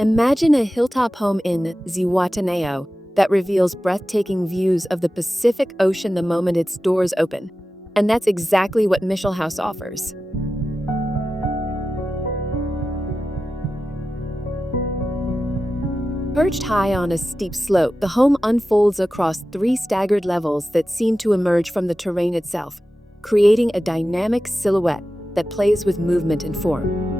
Imagine a hilltop home in Zihuatanejo that reveals breathtaking views of the Pacific Ocean the moment its doors open. And that's exactly what Mishel House offers. Perched high on a steep slope, the home unfolds across 3 staggered levels that seem to emerge from the terrain itself, creating a dynamic silhouette that plays with movement and form.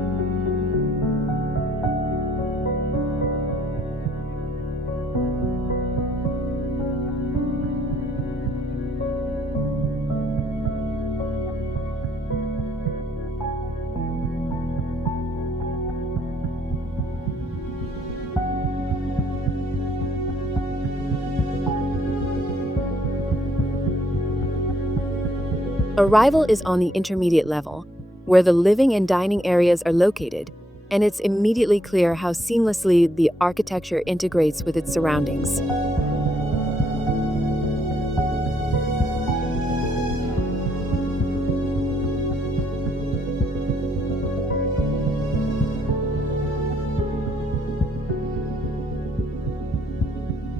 Arrival is on the intermediate level, where the living and dining areas are located, and it's immediately clear how seamlessly the architecture integrates with its surroundings.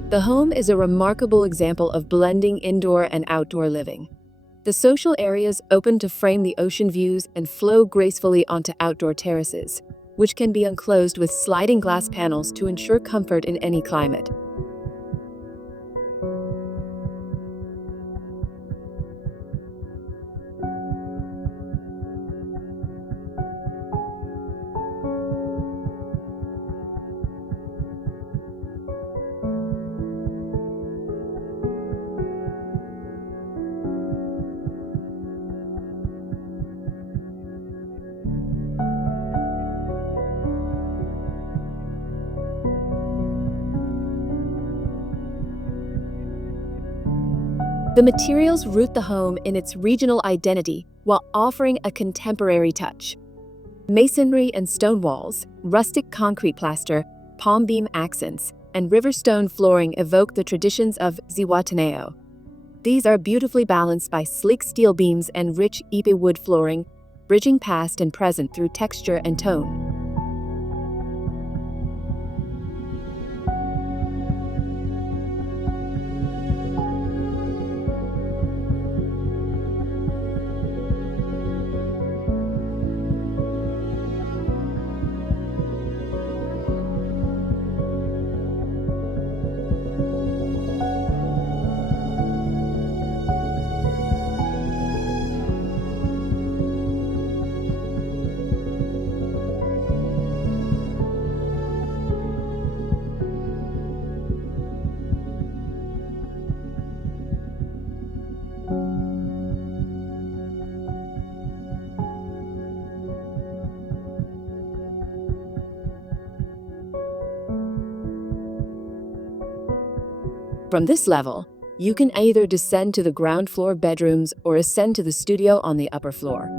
The home is a remarkable example of blending indoor and outdoor living. The social areas open to frame the ocean views and flow gracefully onto outdoor terraces, which can be enclosed with sliding glass panels to ensure comfort in any climate. The materials root the home in its regional identity while offering a contemporary touch. Masonry and stone walls, rustic concrete plaster, palm beam accents, and river stone flooring evoke the traditions of Zihuatanejo. These are beautifully balanced by sleek steel beams and rich ipe wood flooring, bridging past and present through texture and tone. From this level, you can either descend to the ground floor bedrooms or ascend to the studio on the upper floor.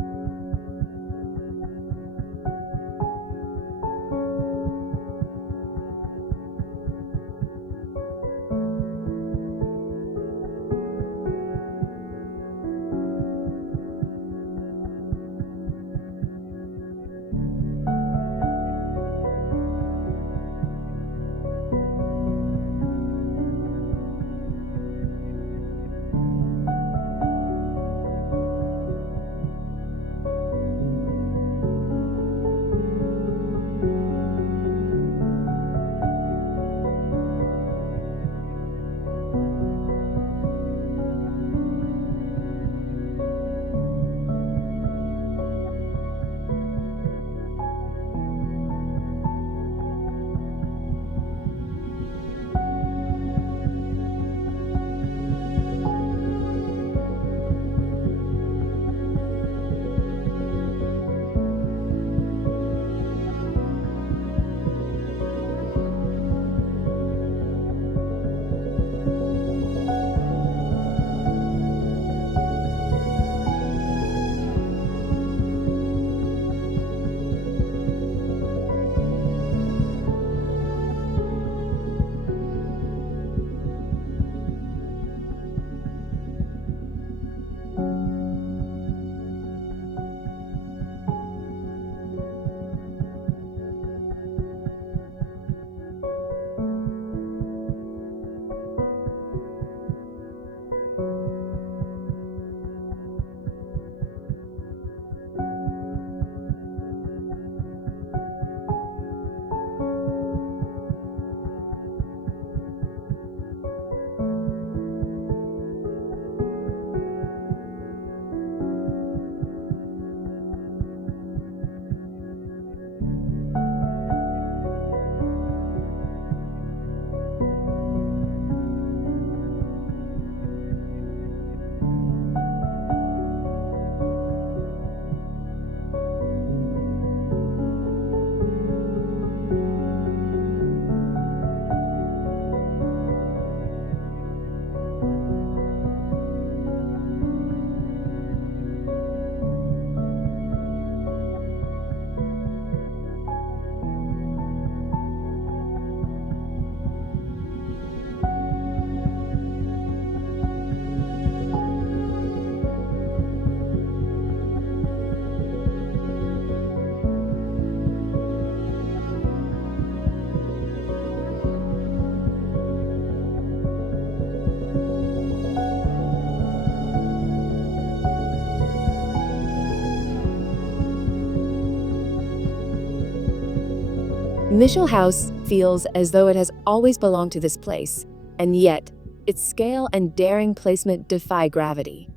Mishel House feels as though it has always belonged to this place, and yet its scale and daring placement defy gravity.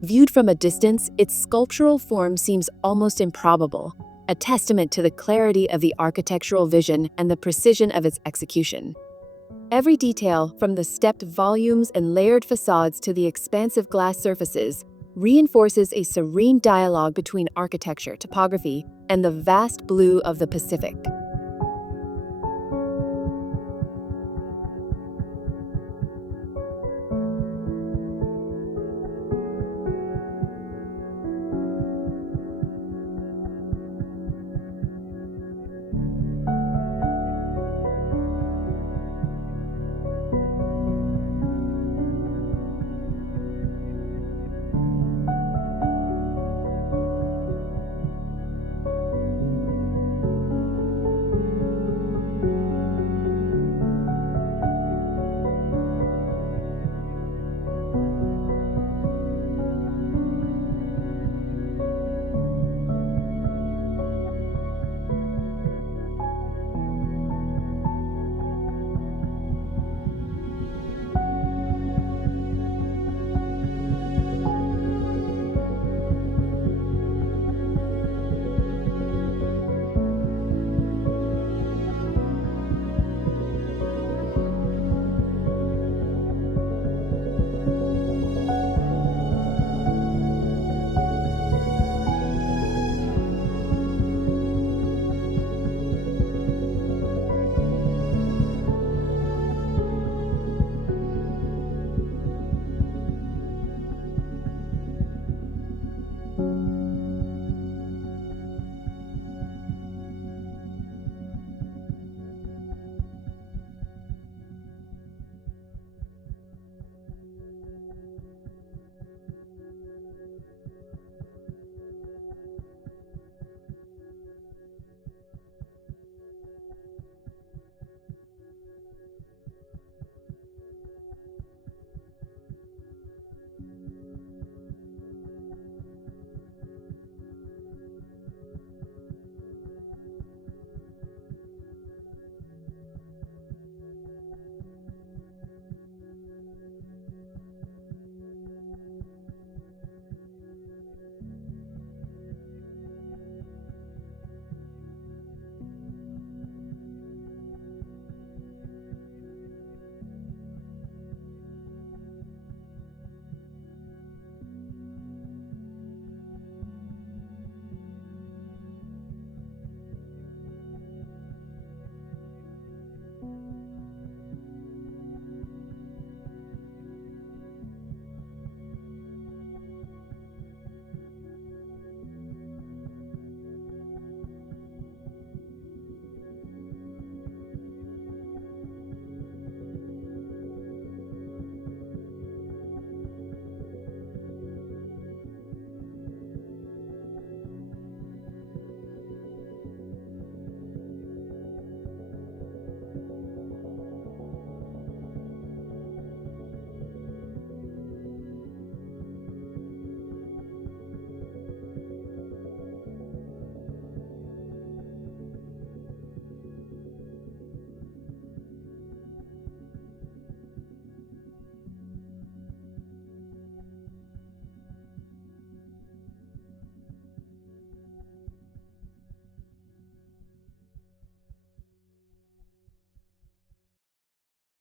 Viewed from a distance, its sculptural form seems almost improbable, a testament to the clarity of the architectural vision and the precision of its execution. Every detail, from the stepped volumes and layered facades to the expansive glass surfaces, reinforces a serene dialogue between architecture, topography, and the vast blue of the Pacific.